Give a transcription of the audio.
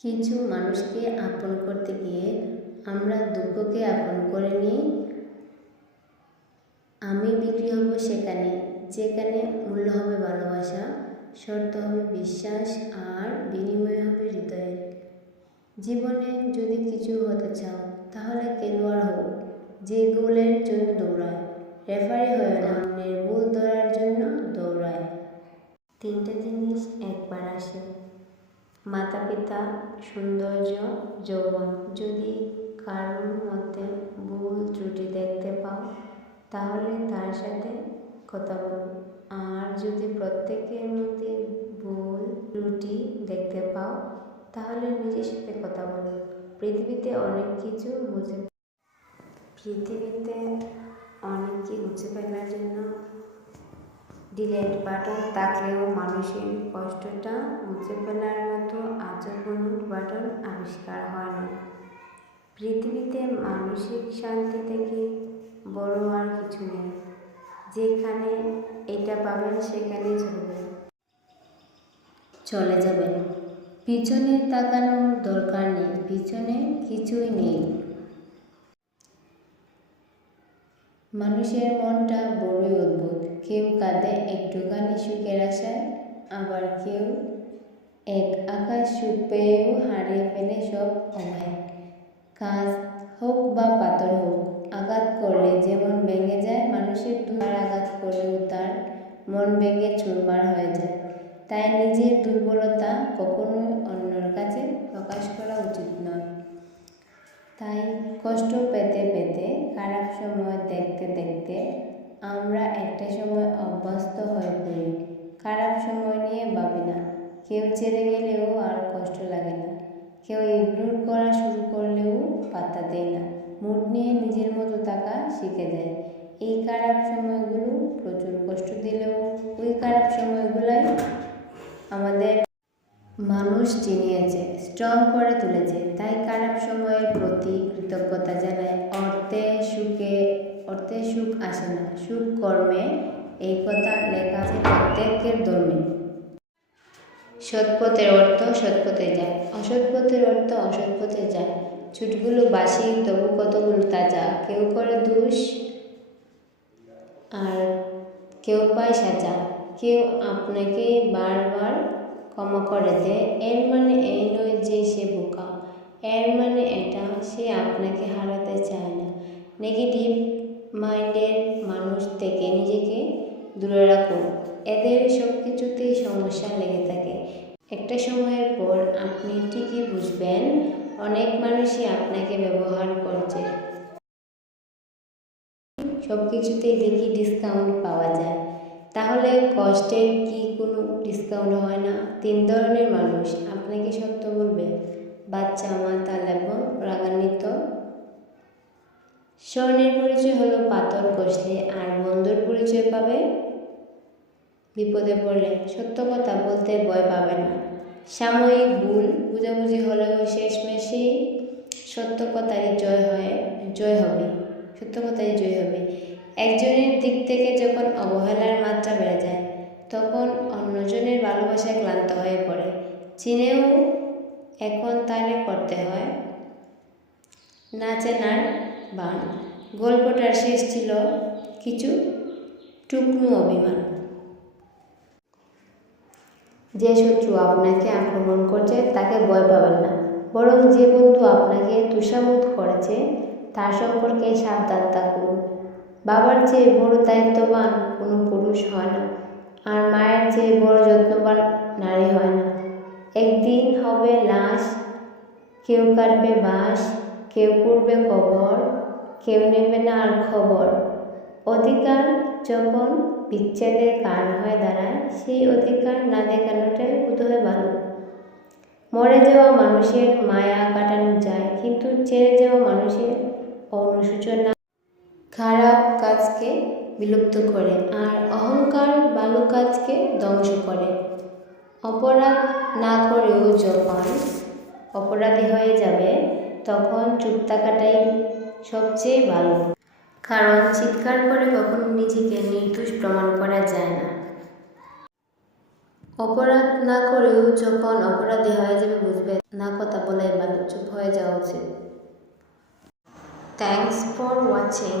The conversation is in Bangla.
কিছু মানুষকে আপন করতে গিয়ে আমরা দুঃখকে আপন করে নিই। আমি বিক্রি হব সেখানে যেখানে মূল্য হবে ভালোবাসা, শর্ত হবে বিশ্বাস, আর বিনিময় হবে হৃদয়ের। জীবনে যদি কিছু হতে চাও তাহলে খেলোয়াড় হোক যে গোলের জন্য দৌড়ায়, রেফারি হয়ে না, অন্যের ভুল ধরার জন্য দৌড়ায়। তিনটা জিনিস একবার আসে: মাতা পিতা, সৌন্দর্য, যৌবন। যদি কারোর মধ্যে ভুল ত্রুটি দেখতে পাও তাহলে তার সাথে কথা বলো, আর যদি প্রত্যেকের মধ্যে ভুল ত্রুটি দেখতে পাও তাহলে নিজের সাথে কথা বলো। পৃথিবীতে অনেক কিছু মুছে ফেলার জন্য ডিলেট বাটন থাকলেও মানুষের কষ্টটা মুছে ফেলার মতো আজও কোনো বাটন আবিষ্কার হয়নি। পৃথিবীতে মানসিক শান্তি থেকে বড় আর কিছু নেই। যেখানে এটা পাবেন সেখানেই চলে যাবেন। পিছনে তাকানোর দরকার নেই, পিছনে কিছুই নেই। মানুষের মনটা বড়ই অদ্ভুত। কেউ কাঁদে একটুখানি সুখের আশায়, আবার কেউ এক আকাশ সুখ পেয়েও হারিয়ে ফেলে সব অভয়। কাজ হোক বা পাথর হোক, আঘাত করলে যেমন ভেঙে যায় মানুষের, দুবার আঘাত করলেও তার মন ভেঙে চুরমার হয়ে যায়। তাই নিজের দুর্বলতা কখনোই অন্যের কাছে প্রকাশ করা উচিত নয়। তাই কষ্ট পেতে পেতে, খারাপ সময় দেখতে দেখতে আমরা একটা সময় অভ্যস্ত হয়ে পড়ি। খারাপ সময় নিয়ে ভাবি না, কেউ ছেড়ে গেলেও আর কষ্ট লাগে না, কেউ ইগনোর করা শুরু করলেও পাত্তা দেয় না। মুড নিয়ে নিজের মতো থাকা শিখে যায়। এই খারাপ সময়গুলো প্রচুর কষ্ট দিলেও ওই খারাপ সময়গুলাই আমাদের মানুষ চিনিয়েছে, স্ট্রং করে তুলেছে। তাই খারাপ সময়ের প্রতি কৃতজ্ঞতা জানায়। অর্থে সুখ আসে না, সুখ কর্মে। এই কথা লেখা আছে প্রত্যেকের ধর্মে। সৎপথের অর্থ সৎপথে যায়, অসৎপথের অর্থ অসৎপথে যায়। ছুটগুলো বাসি তবু কতগুলো তাজা। কেউ করে দোষ আর কেউ পায় সাজা। কেউ আপনাকে বারবার ক্ষমা করে দেয়, এর মানে এই নয় যে সে বোকা, এর মানে এটা সে আপনাকে হারাতে চায় না। নেগেটিভ মাইন্ডের মানুষ থেকে নিজেকে দূরে রাখুন। এদের সব কিছুতেই সমস্যা লেগে থাকে। একটা সময়ের পর আপনি ঠিকই বুঝবেন অনেক মানুষই আপনাকে ব্যবহার করছে। সব কিছুতেই দেখি ডিসকাউন্ট পাওয়া যায়, তাহলে কষ্টের কি কোনো ডিসকাউন্ট হয় না? 3 ধরনের মানুষ আপনাকে সত্য বলবে: বাচ্চা, মাতাল এবং রাগান্বিত। স্বর্ণের পরিচয় হলো পাথর কষলে, আর বন্ধুর পরিচয় পাবে বিপদে পড়লে। সত্য কথা বলতে ভয় পাবেন না। সাময়িক ভুল বুঝাবুঝি হলেও শেষমেশেই সত্য কথারই জয় হবে। একজনের দিক থেকে যখন অবহেলার মাত্রা বেড়ে যায়, তখন অন্যজনের ভালোবাসায় ক্লান্ত হয়ে পড়ে। চিনেও এখন তারে করতে হয় না চেনার বান। গল্পটার শেষ ছিল কিছু টুকরো অভিমান। যে শত্রু আপনাকে আক্রমণ করছে তাকে ভয় পাবেন না, বরং যে বন্ধু আপনাকে তুষামোদ করেছে তার সম্পর্কে সাবধান থাকুন। বাবার চেয়ে বড় দায়িত্ববান কোনো পুরুষ হয় না, আর মায়ের চেয়ে বড় যত্নবান নারী হয় না। একদিন হবে লাশ, কেউ কাটবে বাঁশ, কেউ করবে কবর, কেউ নেবে না আর খবর। অধিকার যখন বিচ্ছেদের কারণ হয়ে দাঁড়ায়, সেই অধিকার না দেখানোটাই বোধহয় ভালো। মরে যাওয়া মানুষের মায়া কাটানো যায়, কিন্তু ছেড়ে যাওয়া মানুষের অনুশোচনা খারাপ কাজকে বিলুপ্ত করে, আর অহংকার ভালো কাজকে ধ্বংস করে। অপরাধ না করেও যখন অপরাধী হয়ে যাবে, তখন চুপ থাকাটাই সবচেয়ে ভালো। কারণ চিৎকার করে কখনো নিজেকে নির্দোষ প্রমাণ করা যায় না। অপরাধ না করেও যখন অপরাধী হয়ে যাবে বুঝবে না কথা বলাই ভালো, চুপ হয়ে যাওয়া উচিত। Thanks for watching.